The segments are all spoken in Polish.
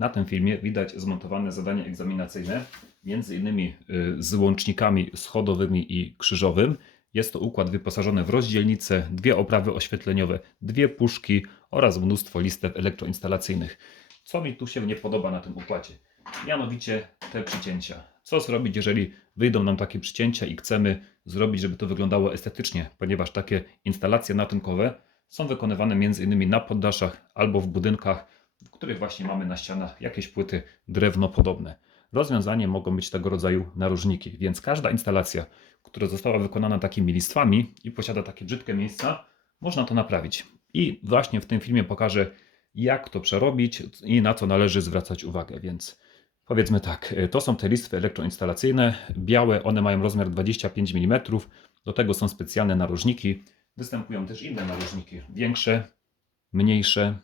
Na tym filmie widać zmontowane zadanie egzaminacyjne, między innymi y, z łącznikami schodowymi i krzyżowym. Jest to układ wyposażony w rozdzielnice, dwie oprawy oświetleniowe, dwie puszki oraz mnóstwo listew elektroinstalacyjnych. Co mi tu się nie podoba na tym układzie? Mianowicie te przycięcia. Co zrobić, jeżeli wyjdą nam takie przycięcia i chcemy zrobić, żeby to wyglądało estetycznie, ponieważ takie instalacje natunkowe są wykonywane m.in. na poddaszach albo w budynkach, których właśnie mamy na ścianach jakieś płyty drewnopodobne. Rozwiązaniem mogą być tego rodzaju narożniki, więc każda instalacja, która została wykonana takimi listwami i posiada takie brzydkie miejsca, można to naprawić. I właśnie w tym filmie pokażę, jak to przerobić i na co należy zwracać uwagę. Więc powiedzmy tak, y, to są te listwy elektroinstalacyjne, białe, one mają rozmiar 25 mm, do tego są specjalne narożniki. Występują też inne narożniki, większe, mniejsze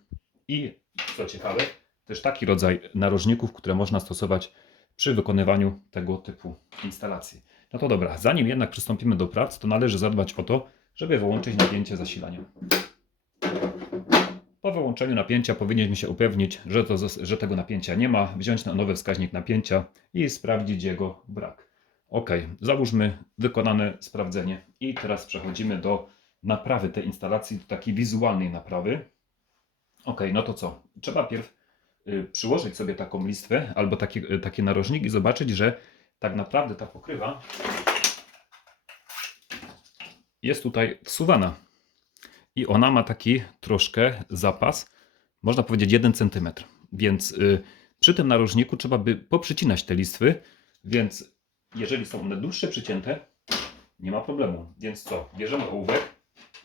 i co ciekawe, też taki rodzaj narożników, które można stosować przy wykonywaniu tego typu instalacji. No to dobra, zanim jednak przystąpimy do prac, to należy zadbać o to, żeby wyłączyć napięcie zasilania. Po wyłączeniu napięcia powinniśmy się upewnić, że, to, że tego napięcia nie ma, wziąć na nowy wskaźnik napięcia i sprawdzić jego brak. Ok, załóżmy wykonane sprawdzenie i teraz przechodzimy do naprawy tej instalacji, do takiej wizualnej naprawy. Ok, no to co? Trzeba pierw y, przyłożyć sobie taką listwę albo taki, y, taki narożnik i zobaczyć, że tak naprawdę ta pokrywa jest tutaj wsuwana. I ona ma taki troszkę zapas, można powiedzieć 1 cm. Więc y, przy tym narożniku trzeba by poprzycinać te listwy, więc jeżeli są one dłuższe przycięte, nie ma problemu. Więc co? Bierzemy ołówek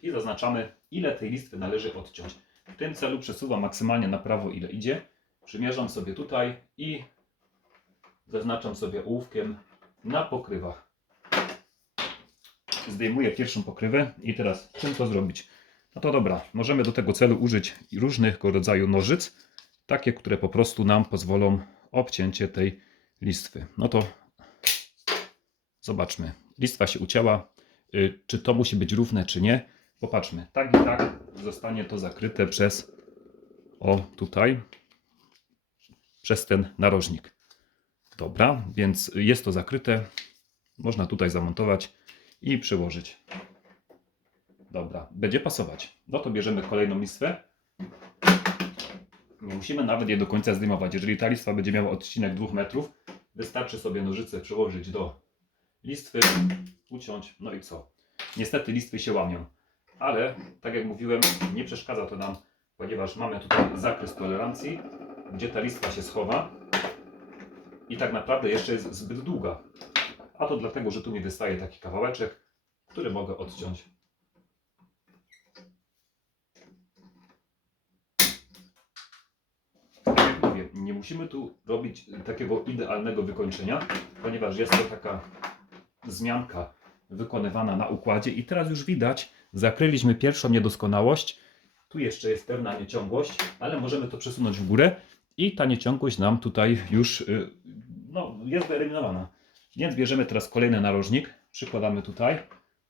i zaznaczamy, ile tej listwy należy odciąć. W tym celu przesuwam maksymalnie na prawo, ile idzie. Przymierzam sobie tutaj i zaznaczam sobie ołówkiem na pokrywach. Zdejmuję pierwszą pokrywę i teraz czym to zrobić? No to dobra, możemy do tego celu użyć różnego rodzaju nożyc, takie, które po prostu nam pozwolą obcięcie tej listwy. No to zobaczmy. Listwa się ucięła. Y, Czy to musi być równe, czy nie? Popatrzmy. Tak i tak zostanie to zakryte przez o tutaj przez ten narożnik. Dobra, więc jest to zakryte. Można tutaj zamontować i przyłożyć. Dobra, będzie pasować. No to bierzemy kolejną listwę. Nie musimy nawet jej do końca zdejmować. Jeżeli ta listwa będzie miała odcinek 2 metrów, wystarczy sobie nożyce przyłożyć do listwy, uciąć, no i co? Niestety listwy się łamią, ale tak jak mówiłem, nie przeszkadza to nam, ponieważ mamy tutaj zakres tolerancji, gdzie ta listwa się schowa i tak naprawdę jeszcze jest zbyt długa. A to dlatego, że tu mi wystaje taki kawałeczek, który mogę odciąć. Tak nie musimy tu robić takiego idealnego wykończenia, ponieważ jest to taka zmianka wykonywana na układzie i teraz już widać, zakryliśmy pierwszą niedoskonałość. Tu jeszcze jest pewna nieciągłość, ale możemy to przesunąć w górę i ta nieciągłość nam tutaj już y, no, jest wyeliminowana. Więc bierzemy teraz kolejny narożnik, przykładamy tutaj,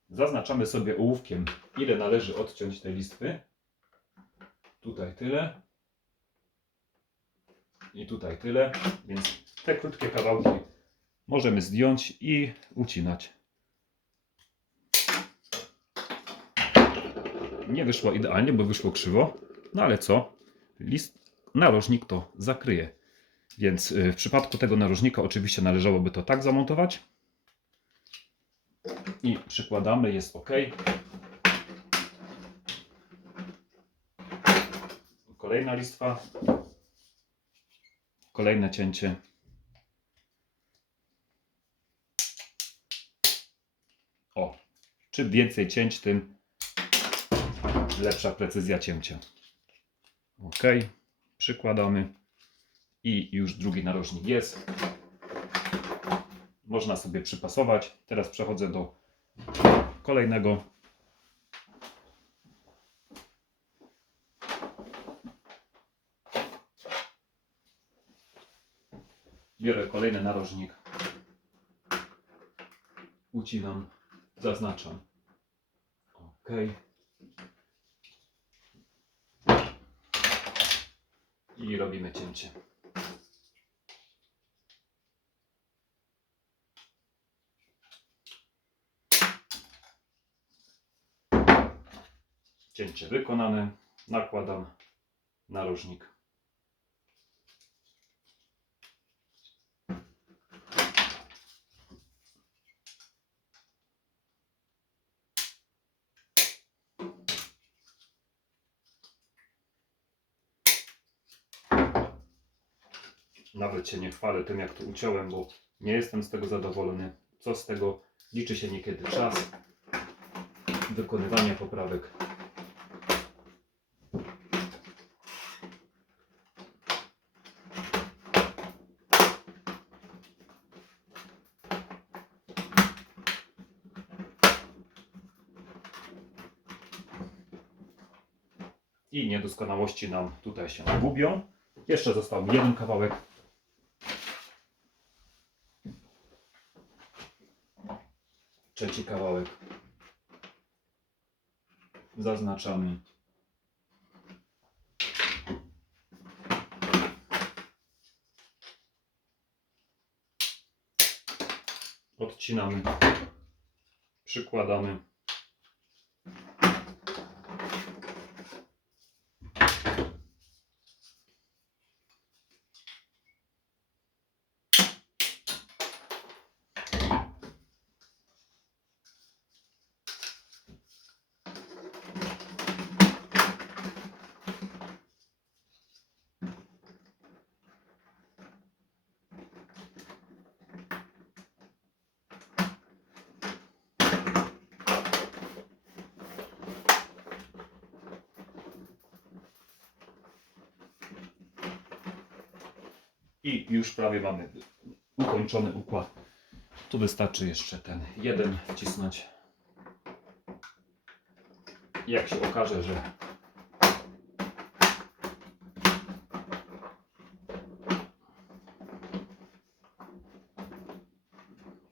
zaznaczamy sobie ołówkiem, ile należy odciąć tej listwy. Tutaj tyle. I tutaj tyle, więc te krótkie kawałki możemy zdjąć i ucinać. Nie wyszło idealnie, bo wyszło krzywo, no ale co? List, narożnik to zakryje. Więc y, w przypadku tego narożnika oczywiście należałoby to tak zamontować. I przykładamy, jest ok. Kolejna listwa. Kolejne cięcie. O, czym więcej cięć, tym lepsza precyzja cięcia. Ok, przykładamy i już drugi narożnik jest. Można sobie przypasować. Teraz przechodzę do kolejnego. Biorę kolejny narożnik. Ucinam, zaznaczam. Ok. i robimy cięcie. Cięcie wykonane. Nakładam narożnik. Nawet się nie chwalę tym, jak to uciąłem, bo nie jestem z tego zadowolony. Co z tego? Liczy się niekiedy czas wykonywania poprawek. I niedoskonałości nam tutaj się gubią. Jeszcze został jeden kawałek. Trzeci kawałek. Zaznaczamy. Odcinamy. Przykładamy. I już prawie mamy ukończony układ. Tu wystarczy jeszcze ten jeden wcisnąć. Jak się okaże, że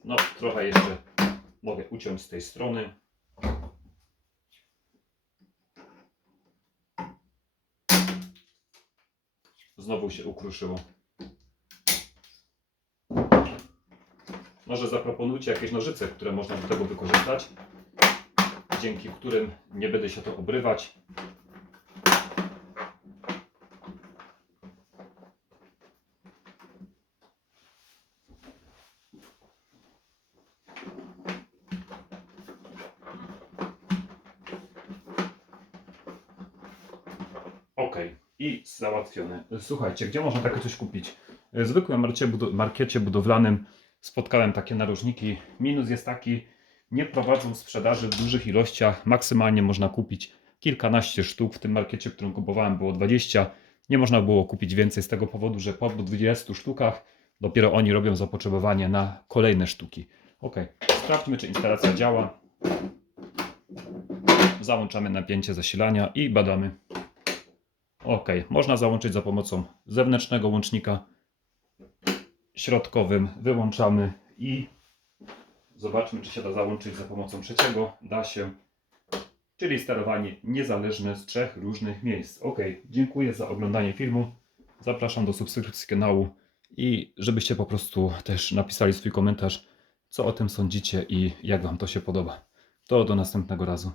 no trochę jeszcze mogę uciąć z tej strony. Znowu się ukruszyło. Może zaproponujcie jakieś nożyce, które można do tego wykorzystać, dzięki którym nie będę się to obrywać. Ok, i załatwione. Słuchajcie, gdzie można takie coś kupić? W zwykłym markecie, budowlanym spotkałem takie narożniki. Minus jest taki, nie prowadzą sprzedaży w dużych ilościach. Maksymalnie można kupić kilkanaście sztuk. W tym markecie, w którym kupowałem, było 20. Nie można było kupić więcej z tego powodu, że po 20 sztukach dopiero oni robią zapotrzebowanie na kolejne sztuki. Ok, sprawdźmy, czy instalacja działa. Załączamy napięcie zasilania i badamy. Ok, można załączyć za pomocą zewnętrznego łącznika środkowym. Wyłączamy i zobaczmy, czy się da załączyć za pomocą trzeciego. Da się. Czyli sterowanie niezależne z trzech różnych miejsc. Ok, dziękuję za oglądanie filmu. Zapraszam do subskrypcji kanału i żebyście po prostu też napisali swój komentarz, co o tym sądzicie i jak Wam to się podoba. To do następnego razu.